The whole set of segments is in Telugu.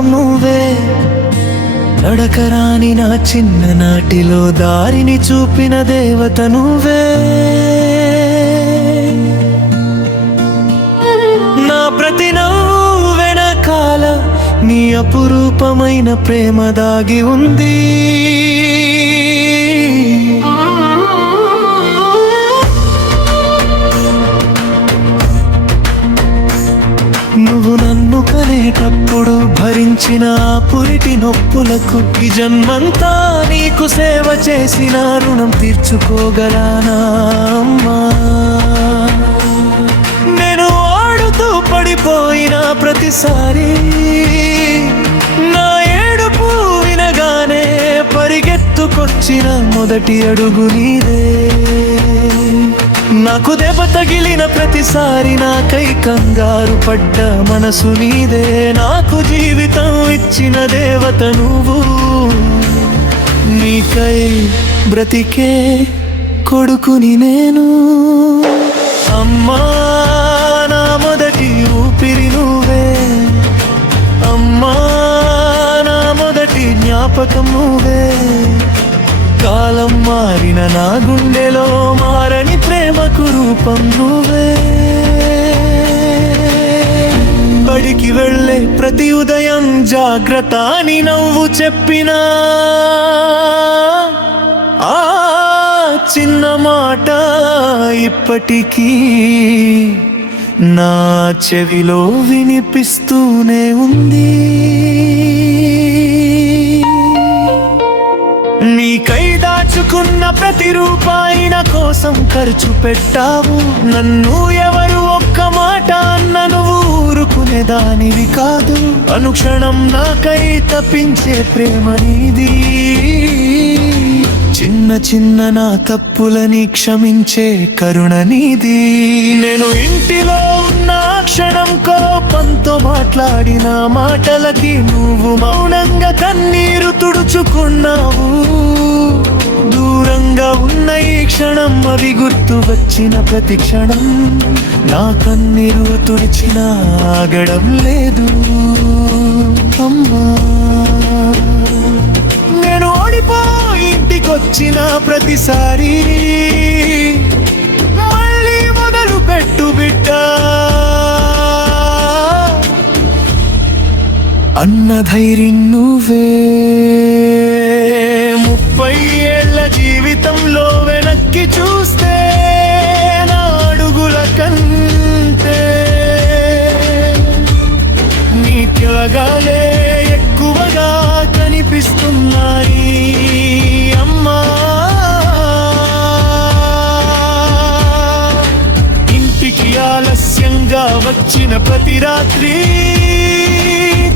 జ్ఞాపకం నువ్వే. నడకరాని నా చిన్ననాటిలో దారిని చూపిన దేవత నువ్వే. నా ప్రతి నవ్వు వెనకాల నీ అపురూపమైన ప్రేమ దాగి ఉంది. నువ్వు నన్ను కనేటప్పుడు భరించిన పురిటి నొప్పులకు ఈ జన్మంతా నీకు సేవ చేసిన రుణం తీర్చుకోగలనా అమ్మా. నేను ఆడుతూ పడిపోయిన ప్రతిసారి నా ఏడుపు వినగానే పరిగెత్తుకొచ్చిన మొదటి అడుగు నీదే. నాకు దెబ్బ తగిలిన ప్రతిసారి నాకై కంగారు పడ్డ మనసు నీదే. నాకు జీవితం ఇచ్చిన దేవత నువ్వు. నీకై బ్రతికే కొడుకుని నేను. అమ్మా నా మొదటి ఊపిరి నువ్వే. అమ్మా నా మొదటి జ్ఞాపకం నువ్వే. కాలం మారిన నా గుండెలో మారని ప్రేమకు రూపం నువ్వే. బడికి వెళ్ళే ప్రతి ఉదయం జాగ్రత్త అని నవ్వు చెప్పినా ఆ చిన్న మాట ఇప్పటికీ నా చెవిలో వినిపిస్తూనే ఉంది. నీకై దాచుకున్న ప్రతి రూపాయి నా కోసం ఖర్చు పెట్టావు. నన్ను ఎవరు ఒక్క మాట అన్న నువ్వు ఊరుకునేదానివి కాదు. అనుక్షణం నాకై తప్పించే ప్రేమ నీది. చిన్న చిన్న నా తప్పులని క్షమించే కరుణ నీది. నేను ఇంటిలో ఉన్న క్షణం కోపంతో మాట్లాడిన మాటలకి నువ్వు మౌనంగా కన్నీరు తుడుచుకున్నావు. దూరంగా ఉన్న ఈ క్షణం అవి గుర్తు వచ్చిన ప్రతి క్షణం నా కన్నీరు తుడిచిన ఆగడం లేదు అమ్మా. నేను ఓడిపోయి ఇంటికొచ్చిన ప్రతిసారి మళ్ళీ మొదలు పెట్టు బిడ్డ అన్న ధైర్యం నువ్వే. 30 ఏళ్ల జీవితంలో వెనక్కి చూస్తే నా అడుగుల కంటే నీ త్యాగాలే ఎక్కువగా కనిపిస్తున్నాయి అమ్మా. ఇంటికి ఆలస్యంగా వచ్చిన ప్రతి రాత్రి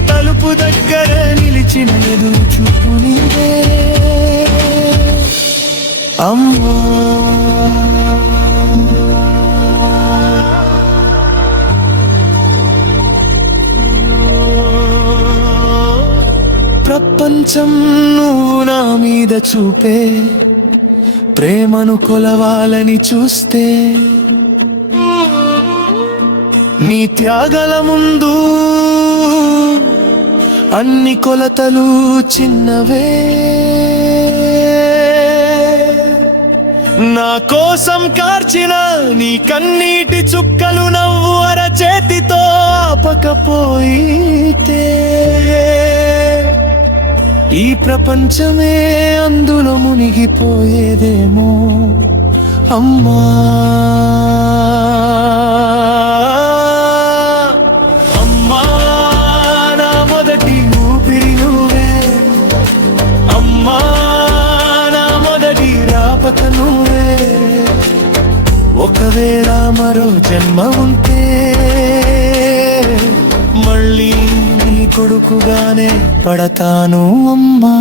తలుపు దగ్గర నిలిచిన ఎదురు చూపు నీవే అమ్మా. ప్రపంచం నువ్వు నా మీద చూపే ప్రేమను కొలవాలని చూస్తే నీ త్యాగల ముందు అన్ని కొలతలు చిన్నవే. నా కోసం కార్చిన నీ కన్నీటి చుక్కలు నవ్వు అరచేతితో ఆపకపోయితే ఈ ప్రపంచమే అందులో మునిగిపోయేదేమో అమ్మా. ఒకవేళ మరో జన్మ ఉంటే మళ్ళీ నీ కొడుకుగానే పడతాను అమ్మా.